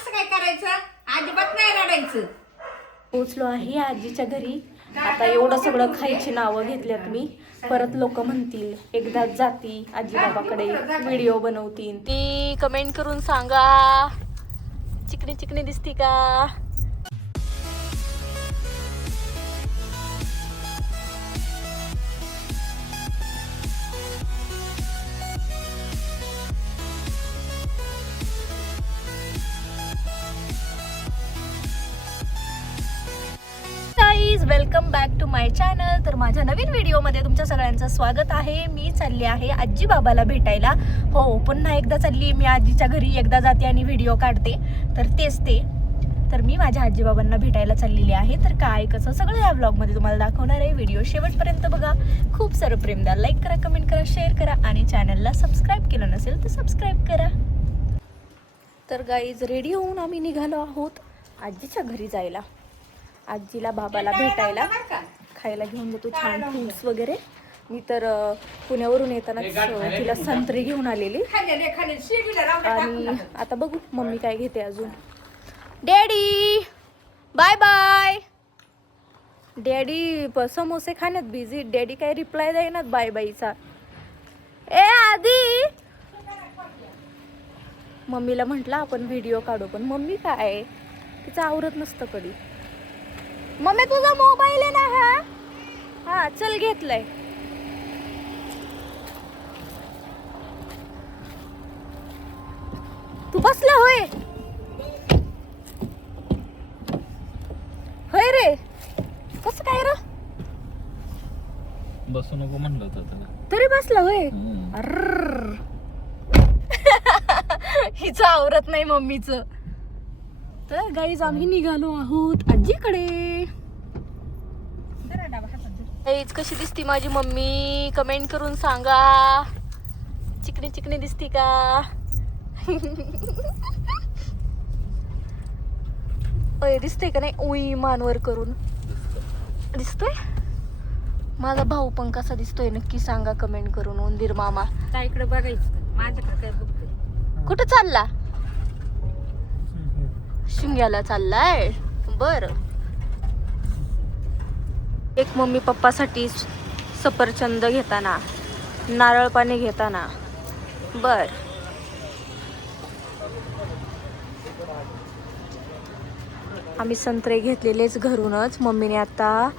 असं काय करायचं? अजिबात नाही रडायचं. पोचलो आहे आजीच्या घरी. आता एवढं सगळं खायची नावं घेतल्यात मी. परत लोक म्हणतील एकदाच जाती आजी बाबाकडे, व्हिडिओ बनवतील. ती कमेंट करून सांगा चिकनी चिकनी दिसती का. Welcome back to my channel. तर माझ्या नवीन व्हिडिओमध्ये तुमच्या सगळ्यांचं स्वागत आहे. मी चालली आहे आजी बाबाला भेटायला. हो, पुन्हा एकदा चालली मी आजीच्या घरी. एकदा जाते आणि व्हिडिओ काढते, तर तेच ते. तर मी माझ्या आजी बाबांना भेटायला चाललेली आहे. तर काय कसं सगळं या व्लॉगमध्ये तुम्हाला दाखवणार आहे. व्हिडिओ शेवटपर्यंत बघा. खूप सारं प्रेम द्या, लाईक करा, कमेंट करा, शेअर करा आणि चॅनलला सबस्क्राईब केलं नसेल तर सबस्क्राईब करा. तर गाईज रेडी होऊन आम्ही निघालो आहोत आजीच्या घरी जायला. आजीला बाबाला भेटायला. खायला घेऊन जातो छान फ्रूट्स वगैरे. मी तर पुण्यावरून येताना तिला संत्री घेऊन आलेली. आणि आता बघू मम्मी काय घेते अजून. Daddy bye bye. डॅडी समोसे खाण्यात बिझी. डॅडी काय रिप्लाय देईनात बाय बायचा. ए आधी मम्मीला म्हटलं आपण व्हिडिओ काढू, पण मम्मी काय तिचं आवरत नसतं कधी. मम्मी तुझा मोबाईल आहे ना. हा चल घेतलाय. तू बसला होय. होय रे, कसं काय रे. बसू नको म्हणलं होतं त्याला, तरी बसला होय. अर्र हिचं आवरत नाही मम्मीचं. तर गाईज आम्ही निघालो आहोत आजीकडे. गाईज कशी दिसती माझी मम्मी कमेंट करून सांगा. चिकनी चिकनी दिसती का. ओय दिसते का नाही. उई मानवर करून दिसतोय. माझा भाऊ पण कसा दिसतोय नक्की सांगा कमेंट करून. उंदीर मामा इकडे बघायचं, माझ्याकडे काय बघतोय. कुठं चालला. शिमग्याला चाललाय. बर. एक मम्मी पप्पासाठी सफरचंद घेताना, नारळ पाणी घेताना. बर. आम्ही संत्रे घेतलेलेच घरूनच. मम्मीने आता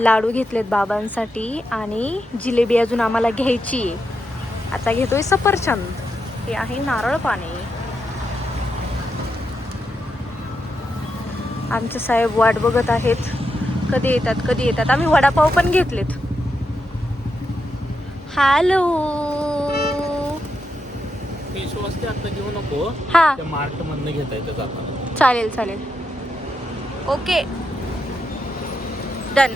लाडू घेतलेत बाबांसाठी आणि जिलेबी अजून आम्हाला घ्यायची. आता घेतोय सफरचंद. हे आहे नारळ पाणी. आमचे साहेब वाट बघत आहेत कधी येतात कधी येतात. आम्ही वडापाव पण घेतलेत. हॅलो. पेशवास्ते आता घेऊ नको. हा त्या मार्ट मधनं घेता येतं जाताना. चालेल चालेल. Okay done.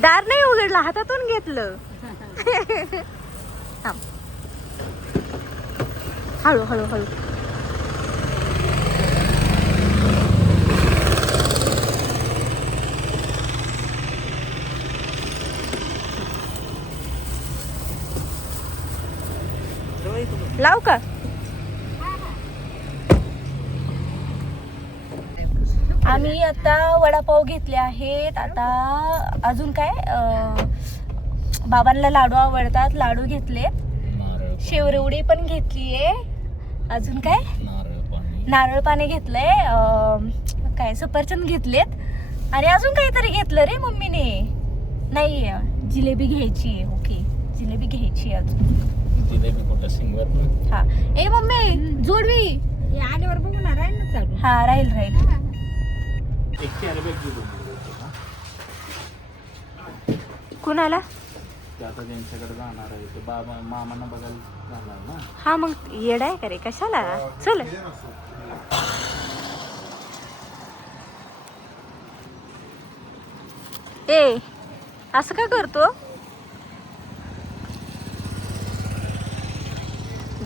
दार नाही उघडला, हातातून घेतलं. हळू हळू हळू. लाव का. आम्ही आता वडापाव घेतले आहेत. आता अजून काय बाबांना लाडू आवडतात, लाडू घेतले. शेवरेवडी पण घेतलीये. अजून काय नारळ पाणी घेतलंय. काय सफरचंद घेतलेत आणि अजून काहीतरी घेतलं रे मम्मीने. नाही जिलेबी घ्यायची आहे. ओके जिलेबी घ्यायची अजून. जिलेबी कुठं सिंगवर. हा ए मम्मी जोडवी आल्यावर बघू ना. राहील ना चालू. हा राहील राहील. कुणाला. ते आता त्यांच्याकडे जाणार आहे. ते बाबा मामांना बघायला जाणार ना. हा मग येड आहे का रे कशाला. चल. ए असं का करतो.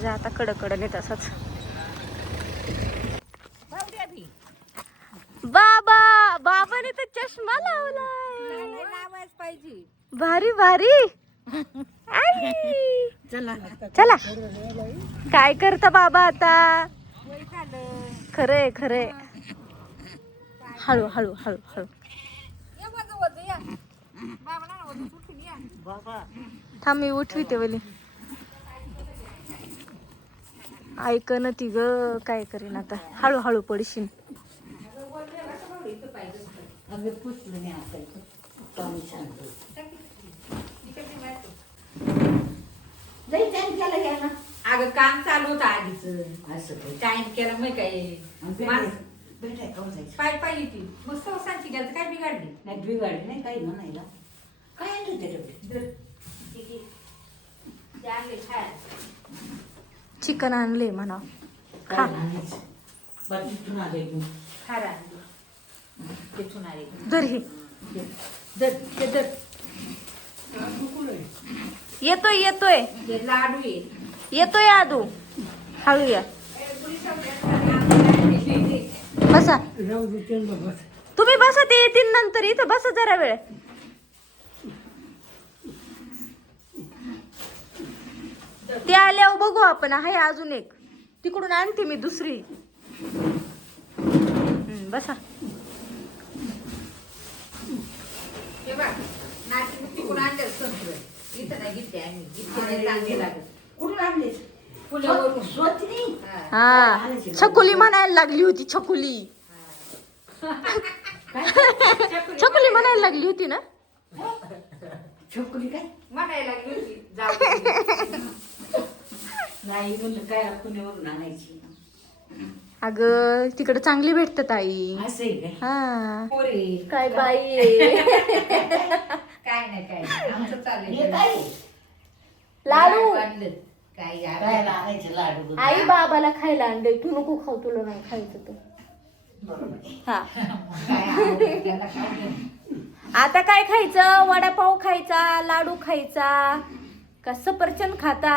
जा आता कडकडने तसाच. बाबा बाबाने तर चष्मा लावलाय. लावायच पाहिजे. भारी भारी. चला चला काय करता बाबा आता वय खाल्लं खरंय खरंय हळू हळू हळू हळू या वजन वजन या बाबा ना वजन सुटून या बाबा थांब मी उठविते वली ऐक ना ती ग काय करीन आता हळू हळू पडशील अगं काम चालू होतं आधीच असं टाइम केलं मग काय पाय पाय येते मग सवसांची गेलं काय बिघडली नाही बिघाडली नाही काही म्हणायला काय आणलं त्याच्याकडे चिकन आणले म्हणा काय आणायचं बरं तिथून आले तू खारा तिथून आले धर हे दर ते दर येतोय येतोय ते लाडू आहे येतोय आदू हळू या बसा तुम्ही बसा ते येतील नंतर इथं बसा जरा वेळ ते आल्यावर बघू आपण आहे अजून एक तिकडून आणते मी दुसरी बसा हे बघ नाची तिकडून आणलं संत्र इथं नाही घेते आम्ही इथे चांगले लागत कुठून आणलीस फुलावरून स्वतःनी हा छकुली म्हणायला लागली होती छकुली छकुली म्हणायला लागली होती ना छोकरी काय म्हणायला लागली होती जाऊ नाही म्हणलं काय पुण्यावरून आणायची अगं तिकडे चांगली भेटतात आई असं आहे काय हा पोरी काय बाई आहे. काय नाही आमचं हे चालेल काय लाडू आणलं काय काय आणायचे लाडू आई बाबाला खायला आणले तू नको खाऊ तुला नाही खायचं तर हा काय आवडतं त्याला काय नाही. आता काय खायचं वडापाव खायचा लाडू खायचा का सफरचंद खाता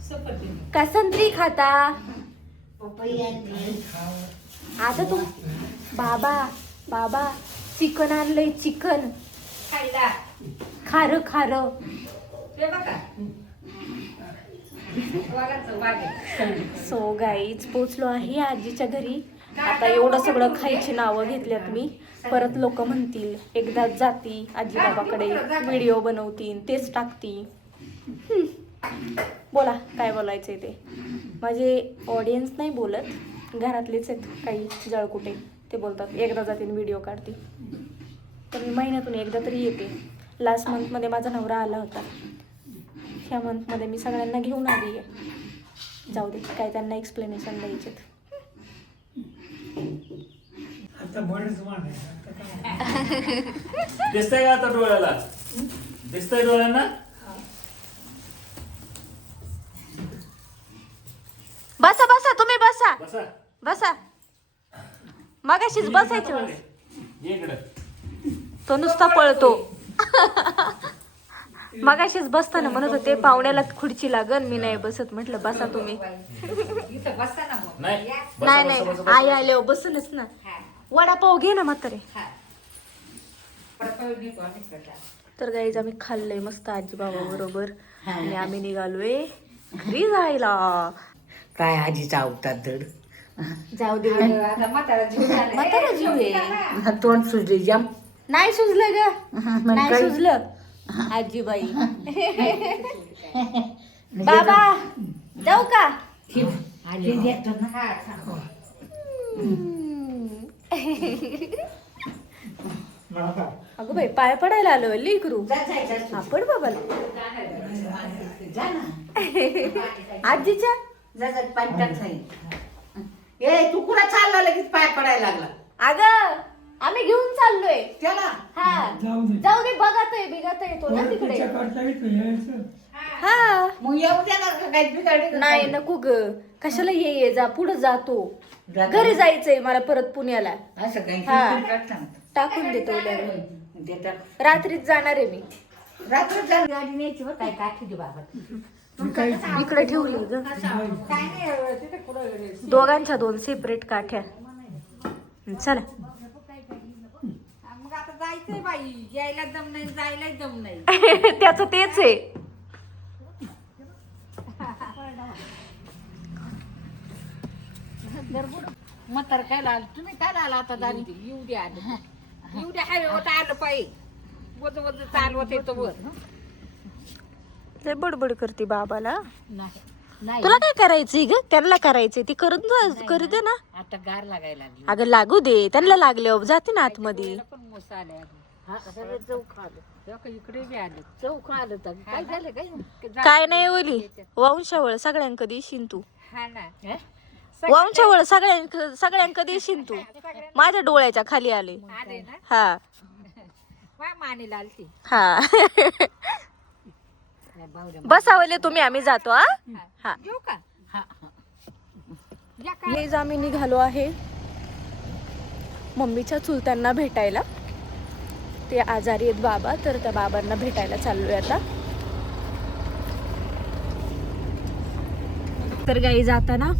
सफरचंद. का संत्री खाता पपई आणली आता तू बाबा बाबा चिकन आणलंय चिकन खायला खार खार ते बघा वाघाचं वाघ आहे. सो गाईच पोचलो आहे आजीच्या घरी आता एवढं सगळं खायची नावं घेतल्यात मी परत लोक म्हणतील एकदाच जाती आजी बाबाकडे व्हिडिओ बनवतील तेच टाकतील बोला काय बोलायचंय ते माझे ऑडियन्स नाही बोलत घरातलेच आहेत काही जळकुटे ते बोलतात एकदा जातील व्हिडिओ काढते तर मी महिन्यातून एकदा तरी येते लास्ट मंथमध्ये माझा नवरा आला होता ह्या मंथमध्ये मी सगळ्यांना घेऊन आली आहे जाऊ दे काय त्यांना एक्सप्लेनेशन द्यायचे दिसतंय का आता डोळ्याला दिसतंय डोळ्यांना बसा बसा तुम्ही बसा बसा बसा मगाशीच बसायचं वेळेस. ये इकडं तो नुसता पळतो मगाशीच बसताना म्हणत होते पाहुण्याला खुर्ची लागन मी नाही बसत म्हटलं बसा तुम्ही इथं बसा ना मग नाही या. बसा, नाही बसा, नाही बसा, आई बसा. आल्यावर बसूनच ना हा, वडापाव घे ना म्हातारे हा. वडापाव घेतो आम्ही स्वतः. तर गाईज आम्ही खाल्लंय मस्त आजी बाबा बरोबर आणि आम्ही निघालोय घरी जायला काय आजीचा अवतार धड जाऊ दे आता म्हातारा जीव झाला. म्हातारा जीव आहे. तोंड सुजले जाम नाही सुजलं ग मग नाही काय? सुजलं आजीबाई बाबा जाऊ का आली देतो ना हा, हा. अगं बाई पाय पडायला आलो लेकरू जा, जा, जा, जा. हा पड बाबाला जा ना आजीच्या जा जा पाणी टाक साई ए तू कुणा चालला लगेच पाय पडायला लागला अगं आम्ही घेऊन चाललोय त्याला हा जाऊ दे बघतोय बिघतोय तो ना तिकडे हा मग येऊ द्या ना काही बिघाडी नाही नको ग कशाला ये जा पुढे जातो जातो. घरी जायचंय मला परत पुण्याला असं काही हा. टाकतात टाकून देतो उद्या मी. देतात रात्रीच जाणार आहे मी रात्र गाडी न्यायची बरं काय काठी दे बाबा इकडे ठेवली ग काय नाही तिथे पुढं दोघांच्या दोन सेपरेट काठ्या चला मग आता जायचंय बाई यायला दम नाही जायला दम नाही त्याचं तेच आहे म्हातार काय आलं तुम्ही काय आला आता दारी येऊ द्या आलं येऊ द्या हायवेवर आलं पाहिजे वज वज चालवत येतो वर लय बडबड करते बाबाला. नाही नाही तुला काय करायचंय ग? त्यांना करायचंय ती करू दे ना. आता गार लागायला लागली अगं लागू दे, त्यांना लागले जाते ना आतमध्ये. पण मोस आले हा सगळं चौक आलं इकडे बी आलं चौक आलं तर काय झालं काय काय नाही ओली वंशावळ सगळ्यांक देशील तू. हा ना वंशावळ सगळ्यांक देशील तू. माझ्या डोळ्याच्या खाली आले. आले ना हा वा माने लालती हा बसावले तुम्ही, आम्ही जातो. हा घेऊ का प्लीज आम्ही निघालो आहे मम्मीच्या चुलत्यांना भेटायला. ते आजारी आहेत बाबा, तर त्या बाबांना भेटायला चाललोय आता. तर गाई जाताना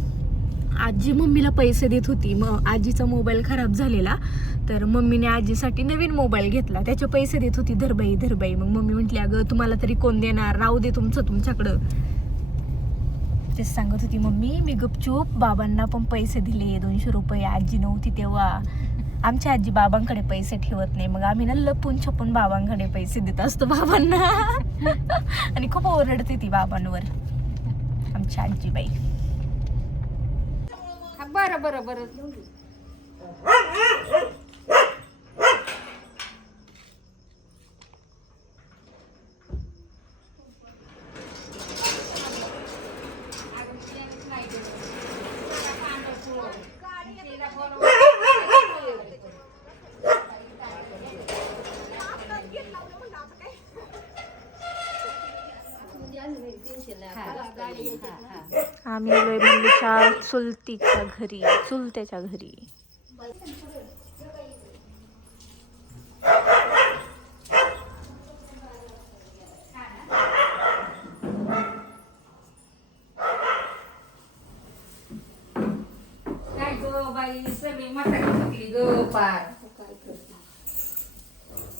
आजी मम्मीला पैसे देत होती. मग आजीचा मोबाईल खराब झालेला, तर मम्मीने आजीसाठी नवीन मोबाईल घेतला. त्याचे पैसे देत होती धरबाई धरबाई. मग मम्मी म्हटली अगं तुम्हाला तरी कोण देणार, राहू दे तुमचं तुमच्याकडं. तेच सांगत होती मम्मी. मी गुपचूप बाबांना पण पैसे दिले 200 रुपये. आजी नव्हती तेव्हा. आमची आजी बाबांकडे पैसे ठेवत नाही, मग आम्ही ना लपून छपून बाबांकडे पैसे देत असतो बाबांना. आणि खूप ओरडते ती बाबांवर आमची आजीबाई. बरं बरं बरं आम्ही आलोय मम्मीच्या चुलतीच्या घरी, चुलत्याच्या घरी. काय गो बाई सगळी म्हातारी थकली ग पार.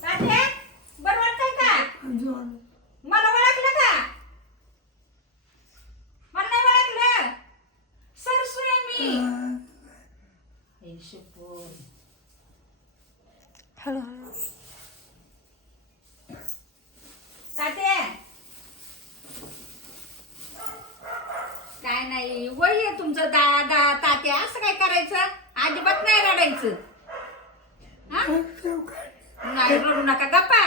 तात्या, बरं वाटतंय का? मला ओळखलं का? मला नाही ओळखलं. सरसू आहे मी. हे शपथ. हळूहळू तात्या, काय नाही वय आहे तुमचं दादा तात्या. असं काय करायचं? अजिबात नाही रडायचं. हा? नाही रडू नका गप्पा.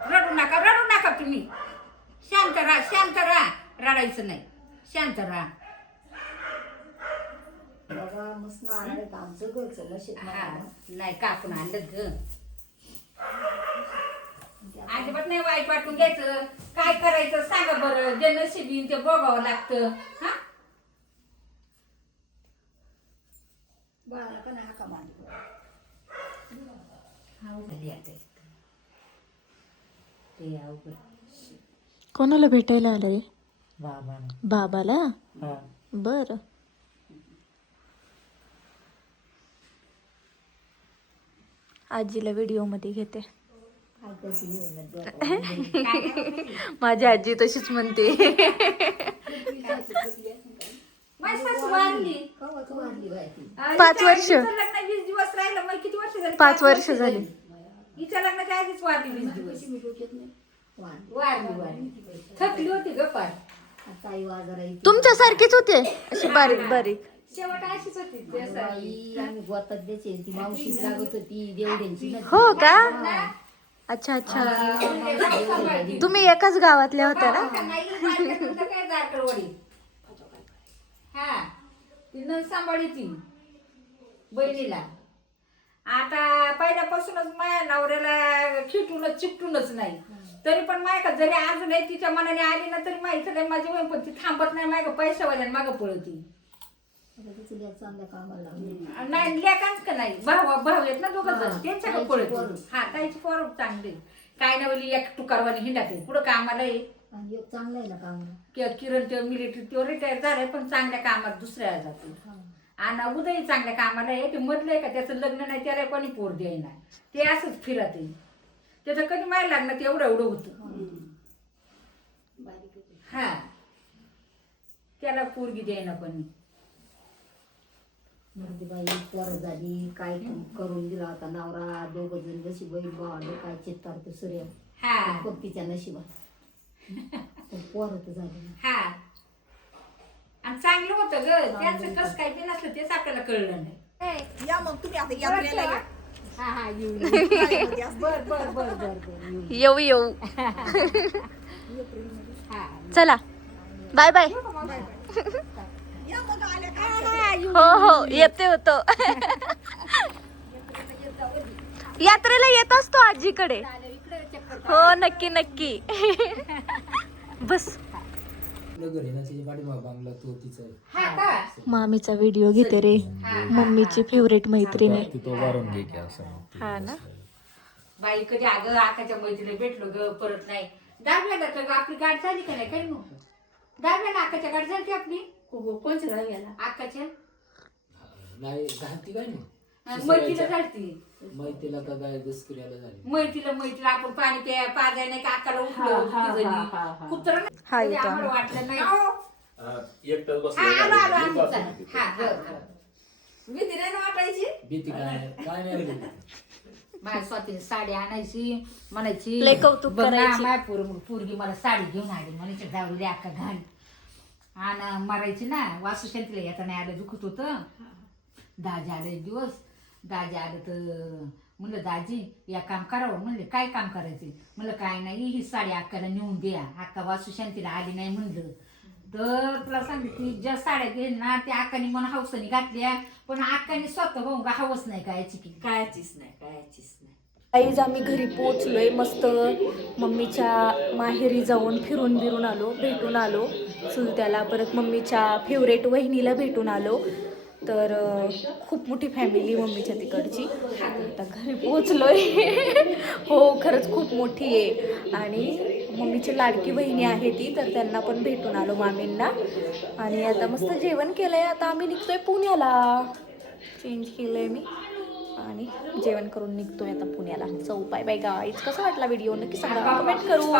रडू नका तुम्ही. शांत राहा रडायचं नाही. शांत राहा. हा, नाही कापून आणलं ग. अजिबात नाही वाईट वाटून घ्यायचं. काय करायचं सांगा बरं. जे नशिबी ते बघावं लागतं. हा बाळाला पण हाका मारली. ते अवघड. कोणाला भेटायला आलं रे? बाबा बाबाला. बर आजीला व्हिडिओ मध्ये घेते. माझी आजी तशीच म्हणते. माझी सासू वारली. 5 वर्ष. हिचं लग्न 20 दिवस राहिलं. मग किती वर्ष झाली? 5 वर्ष झाली. हिच्या लग्नाच्या आधीच वारली 20 दिवस. वारली थकली होती ग पार. तुमच्या सारखीच होते अशी बारीक बारीक. शेवट अशीच होती त्यासाठी. आम्ही गोतात द्यायची ती मावशी लागत होती देवड्यांची. हो का? अच्छा अच्छा. तुम्ही एकाच गावातल्या होत्या ना? काय जारकरवाडी. हा ती न सांभाळी ती बहिणीला. आता पहिल्यापासूनच माझ्या नवऱ्याला खिटूनच चिकटूनच नाही. तरी पण मायका जरी आज नाही तिच्या मनाने आली ना तरी माहिती नाही माझी बहीण. पण ती थांबत नाही. मायका पैशावाल्या मागं पळती. नाही लेकांच का नाही भाऊ आहेत ना दोघं जण. त्यांच्याकडे पळत. हा ताईची पोर चांगली. काय नाही एक टुकारवाणी हिंडाते पुढं कामाला आहे. चांगलं आहे ना काम. किरण ते मिलिटरी तो रिटायर झालाय पण चांगल्या कामात दुसऱ्या जातो. आणि उदय चांगल्या कामाला आहे. ते मधलं आहे का त्याचं लग्न नाही त्याला कोणी पोर द्यायला. ते असंच फिरत आहे. त्याचं कधी माय लागणं ते एवढं होतं. हा त्याला पोरगी द्यायला पण बाई पोरं झाली काय करून दिला होता नवरा दोघं जण जशी बहीण भावाला काय चित्तार ते सूर्य हा तिच्या नशिबात पोरं तर झाली हा आणि चांगलं होतं ग त्यांचं कसं काय ते नसलं तेच आपल्याला कळलं नाही या मग तुम्ही आता यात्रेला या. हा हा येऊ बर बर बर बर बर येऊ येऊ हा चला बाय बाय हो हो येते होतो यात्रेला येत असतो आजीकडे हो नक्की नक्की बस हा का मामीचा व्हिडिओ घेते रे मम्मीची फेवरेट मैत्रिणी हा ना बाई कधी अगं आकाच्या मैत्रीला भेटलो ग परत नाही दाबल्याला का ग आपली गाडी झाली का नाही काय मग दाबल्याला आकाच्या गाडी झाली आपली कोणच्या जाग्याला आकाच्या नाही घालती काय नाही मैत्रीला झालती मैतीला का काय दसकिऱ्याला झाली मैत्रीला आपण पाणी पाजाय नाही का आकाला उठलो कुत्र हा, येतो आम्हाला वाटलं नाही एकटाच हा आलो आलो आम्ही बसलो चला. हा बरं भीती नाही ना वाटायची भीती काय काय नाही रे. माझ्या स्वातीने साडी आणायची म्हणायची लय कौतुक बघ ना, करायची. माय पोरगी मला साडी घेऊन आली म्हणायची जाऊ दे अक्का घाल आणि मारायची ना वासुशांतीला येता नाही आलं दुखत होतं दाजी आलं एक दिवस दाजी आलं तर म्हणलं दाजी या काम करावं म्हणले काय काम करायचे म्हणलं काय नाही ही साडी अक्काला नेऊन द्या अक्का वासुशांतीला आली नाही म्हणलं तर तुला सांगितली ज्या साड्या घेईल ना त्या अक्काने मन हौसाने घातल्या पण अक्काने स्वतः भाऊ हवस नाही कायची की कायचीच नाही आईज आम्ही घरी पोहोचलोय मस्त मम्मीच्या माहेरी जाऊन फिरून बिरून आलो भेटून आलो चुलत्याला परत मम्मीच्या फेवरेट वहिनीला भेटून आलो तर खूप मोठी फॅमिली मम्मीच्या तिकडची आता घरी पोहोचलोय हो खरंच खूप मोठी आहे आणि मम्मीची लाडकी बहिणी आहे ती तर त्यांना पण भेटून आलो मामींना आणि आता मस्त जेवण केलंय आता आम्ही निघतोय पुण्याला चेंज केलंय मी आणि जेवण करून निघतोय आता पुण्याला चौ बाय बाय गाईज कसा वाटला व्हिडिओ नक्की सांगा कमेंट करू